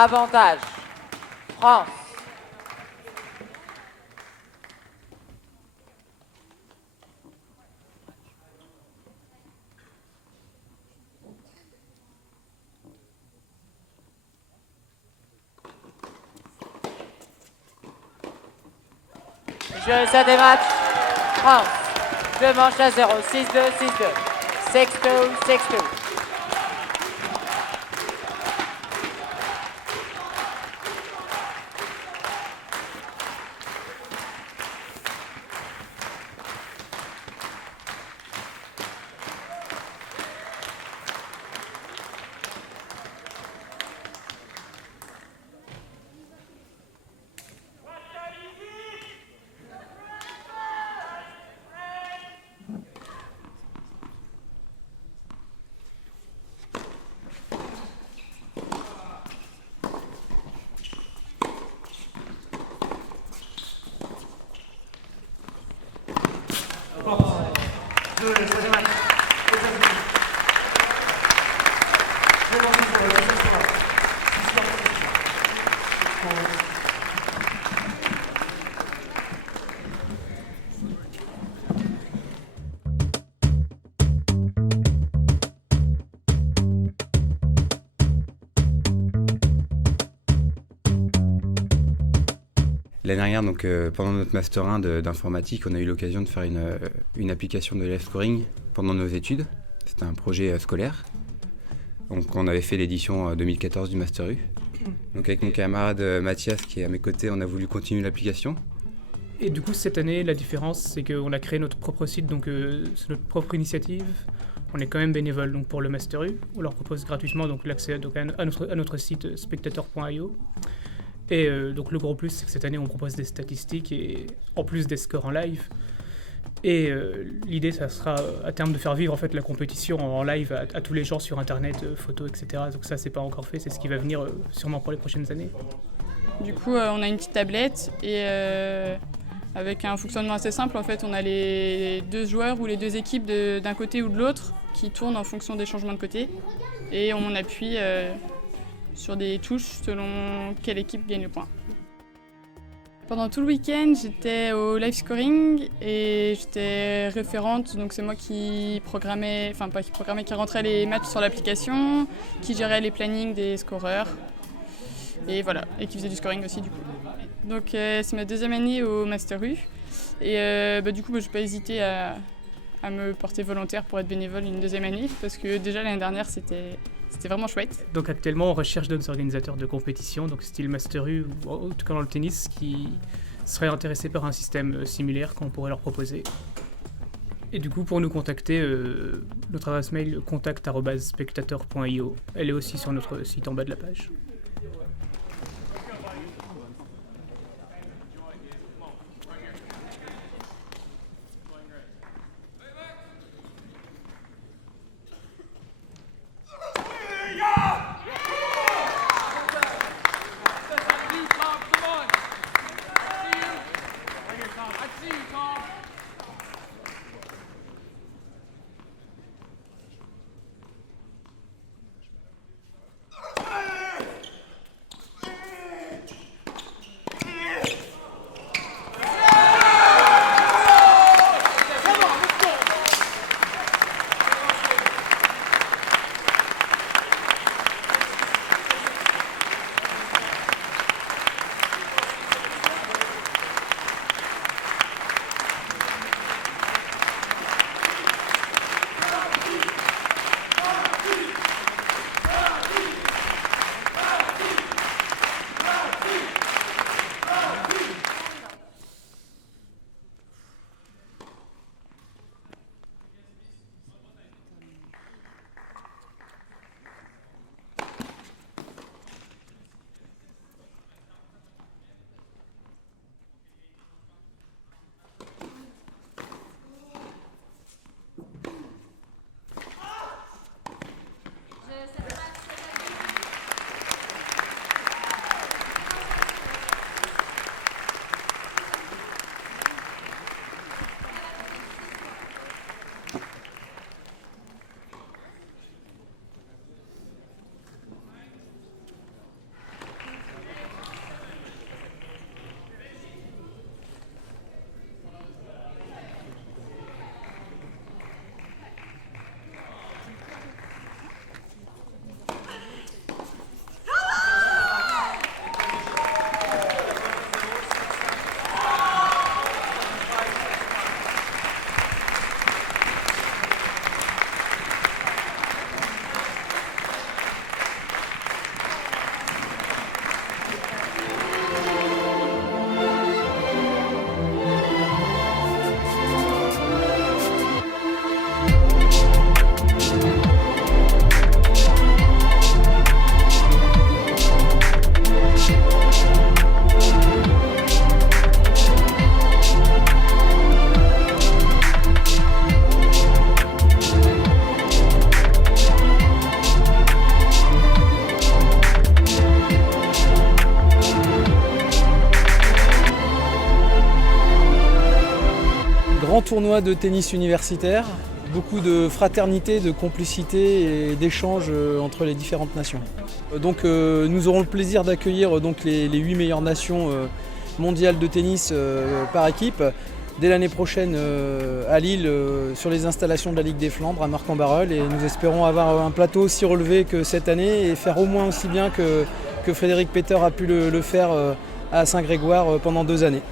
Avantage. France. Jeu, ça dématch. France. 2 manches à 0. 6-2, 6-2. 6-2, 6-2. L'année dernière, donc, pendant notre Master 1 d'informatique, on a eu l'occasion de faire une application de live scoring pendant nos études. C'était un projet scolaire. Donc, on avait fait l'édition 2014 du Master U. Donc, avec mon camarade Mathias qui est à mes côtés, on a voulu continuer l'application. Et du coup, cette année, la différence, c'est qu'on a créé notre propre site, donc c'est notre propre initiative. On est quand même bénévole donc, pour le Master U. On leur propose gratuitement donc, l'accès donc, à notre site spectator.io. Et donc le gros plus, c'est que cette année, on propose des statistiques et en plus des scores en live. Et l'idée, ça sera à terme de faire vivre en fait, la compétition en live à tous les gens sur Internet, photos, etc. Donc ça, c'est pas encore fait, c'est ce qui va venir sûrement pour les prochaines années. Du coup, on a une petite tablette et avec un fonctionnement assez simple, en fait, on a les 2 joueurs ou les 2 équipes d'un côté ou de l'autre qui tournent en fonction des changements de côté. Et on appuie sur des touches selon quelle équipe gagne le point. Pendant tout le week-end, j'étais au live scoring et j'étais référente, donc c'est moi qui programmais, enfin pas qui programmais, qui rentrait les matchs sur l'application, qui gérait les plannings des scoreurs et voilà, et qui faisait du scoring aussi du coup. Donc c'est ma 2e année au Master U et du coup je n'ai pas hésité à me porter volontaire pour être bénévole une 2e année parce que déjà l'année dernière c'était vraiment chouette. Donc actuellement, on recherche d'autres organisateurs de compétition, donc style Master U ou en tout cas dans le tennis, qui seraient intéressés par un système similaire qu'on pourrait leur proposer. Et du coup, pour nous contacter, notre adresse mail contact@spectator.io. Elle est aussi sur notre site en bas de la page. grand tournoi de tennis universitaire, beaucoup de fraternité, de complicité et d'échanges entre les différentes nations. Donc nous aurons le plaisir d'accueillir donc les 8 meilleures nations mondiales de tennis par équipe dès l'année prochaine à Lille sur les installations de la Ligue des Flandres à Marc-en-Barœul, et nous espérons avoir un plateau aussi relevé que cette année et faire au moins aussi bien que Frédéric Peter a pu le faire à Saint-Grégoire pendant 2 années.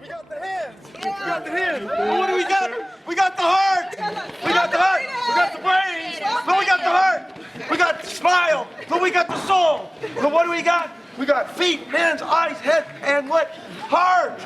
We got the hands. We got the hands. But what do we got? We got the heart. We got the heart. We got the brains. But we got the heart. We got the smile. But we got the soul. But what do we got? We got feet, hands, eyes, head, and what? Heart.